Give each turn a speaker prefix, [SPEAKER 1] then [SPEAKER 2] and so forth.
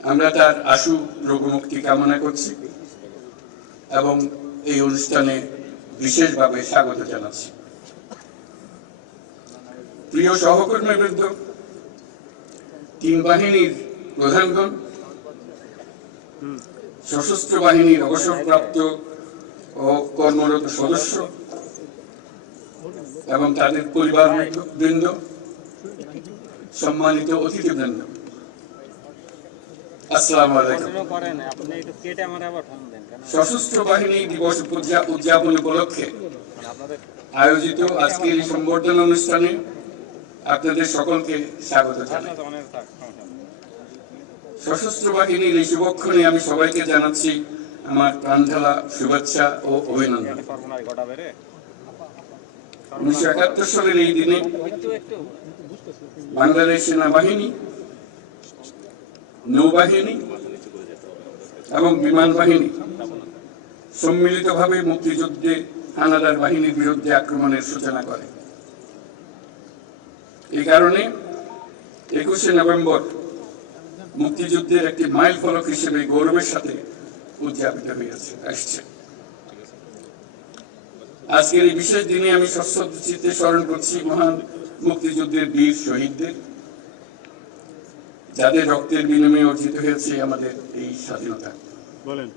[SPEAKER 1] আমরা তার আশু রোগমুক্তি কামনা করছি এবং এই অনুষ্ঠানে বিশেষভাবে স্বাগত জানাচ্ছি। প্রিয় সহকর্মী সহকর্মীবৃন্দ তিন বাহিনীর প্রধানগণ, সশস্ত্র বাহিনীর অবসরপ্রাপ্ত ও কর্মরত সদস্য এবং তাদের পরিবার বৃন্দ সম্মানিত অতিথিবৃন্দ আসসালামু আলাইকুম
[SPEAKER 2] আপনারাও করেন আপনি একটু কেটে আমার আবার ফোন
[SPEAKER 1] সশস্ত্র বাহিনী দিবস উদযাপন উপলক্ষে আয়োজিত আজকের এই সম্বর্ধনা অনুষ্ঠানে আপনাদের সকলকে স্বাগত জানাই। সশস্ত্র বাহিনীর এই শুভক্ষণে আমি সবাইকে জানাচ্ছি আমার প্রাণঢালা শুভেচ্ছা ও অভিনন্দন। উনিশশো একাত্তর সালের এই দিনে বাংলাদেশ সেনাবাহিনী নৌবাহিনী এবং বিমান বাহিনী সম্মিলিতভাবে মুক্তিযুদ্ধে হানাদার বাহিনীর বিরুদ্ধে আক্রমণের সূচনা করে। এই কারণে একুশে নভেম্বর মুক্তিযুদ্ধের একটি মাইল ফলক হিসেবে গৌরবের সাথে উদযাপিত হয়েছে, আসছে। আজকের এই বিশেষ দিনে আমি সশ্রদ্ধচিত্তে স্মরণ করছি মহান মুক্তিযুদ্ধের বীর শহীদদের। যাদের রক্তের বিনিময়ে অর্জিত হয়েছে আমাদের এই স্বাধীনতা।
[SPEAKER 3] বলেন।